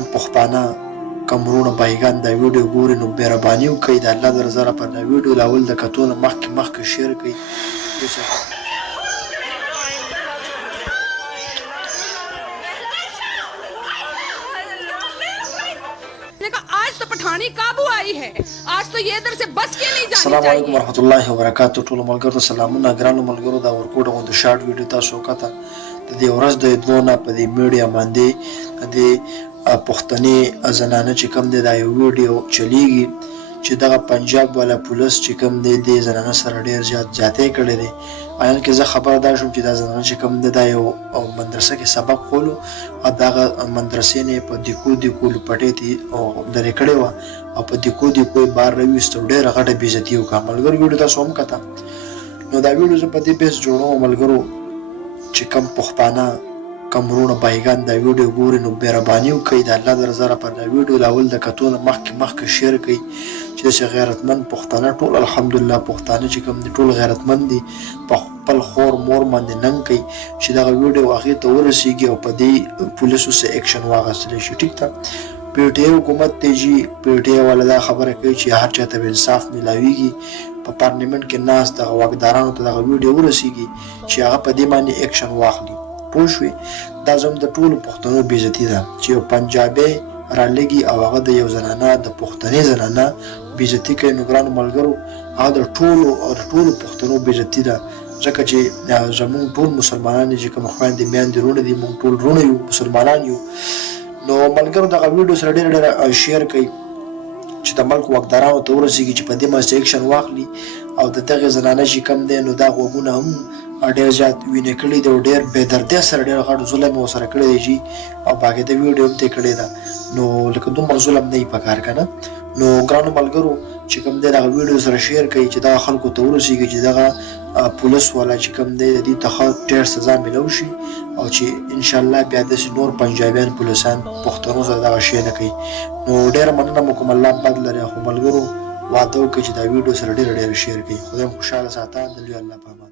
کم پښتانه کم وروڼه بایګان دا ویډیو ګوري نو مهرباني وکړئ د الله د رضا لپاره دا ویډیو لاول د کتو نه مخکې شیر کړئ. आज तो पठानी काबू आई है, आज तो ये इधर से बस के नहीं जानी चाहिए. السلام علیکم ورحمۃ اللہ وبرکاتہ. ټول ملګرو ته سلامونه. ګرانو ملګرو دا ورکوټ غو د شارټ ویډیو تاسو وکړه د دې ورځ د دوه په دې میډیا باندې د پښتني زنانه چې کوم دی دا یو ویډیو چلیږي چې دغه پنجاب والا پولیس چې کوم دی د زنانه سره ډیر زیاتې کړې دي. آیان کې زه خبردار شوم چې دا زنانه چې کوم دی دا یو مدرسه کې سبق خولو او دغه مدرسې نه په دیکو لپټې دي او درې کړې و او په دیکو بار راويستو ډېر غټه بیزتی وکړه. ملګرو ویډیو تاسو هم کته نو دا ویډیو زه په دې بیس جوړوم ملګرو چې کم پښتانه کم وروڼه بایګان دا ویډیو ګوري نو مهرباني وکړئ د الله د رضا لپاره دا ویډیو لاول د کتو نه مخکې شیر کړئ چې داسې غیرتمند پښتانه ټول الحمدلله پښتانه چې کوم دي ټول غیرتمند دي په خپل خور مور باندې ننګ کوي چې دغه ویډیو هغې ته ورسیږي او په دې پولیسو سه ایکشن واخیستلی شي. ټیک ده پی ټی آی حکومت دی جي پی ټی آی والا دا خبره کوي چې هر چاته به انصاف میلاویږي په پارلیمنت کې ناست دغه واکدارانو ته دغه ویډیو ورسیږي چې هغه په دې باندې ایکشن واخلي. پوه شوې دا زموږ د ټولو پښتنو بېزتي ده چې یو پنجابی رالګي او هغه د یو زنانه د پښتنې زنانه بېزتي کوي. نو ګرانو ملګرو هغه د ټولو پښتنو بېزتي ده ځکه چې زموږ ټول مسلمانان چې کوم خویندې میندې وروڼه دي موږ ټول وروڼه یو مسلمانان یو. نو ملګرو دغه ویډیو سره ډېر شیر کوي چې د ملک واکدارانو ته ورسیږي چې په دې باندې ایکشن واخلي او د دغې زنانه چې کوم دی نو دا غوږونه هم ډېر زیات وینې کړي دي او ډېر بېدردۍ سره ډېر غټ ظلم یې ورسره کړی دی چې او باقاعده ویډیو هم ترې کړې ده. نو لکه دومره ظلم نه وي په کار که نه. نو ګرانو ملګرو چې کوم دی دغه ویډیو سره شیر کوي چې دغه خلکو ته ورسیږي چې دغه پولیس والا چې کوم دی د دې ته ښه ډېر سزا میلاو شي او چې انشاءالله بیا داسې نور پنجابیان پولیسان پښتنو سره دغه شی نه کوي. نو ډېره مننه مو کوم الله بد لري. خو ملګرو وعده وکړئ چې دا ویډیو سره ډېر شیر کوي. خدای مو خوشحاله ساته. د لوی الله په امان.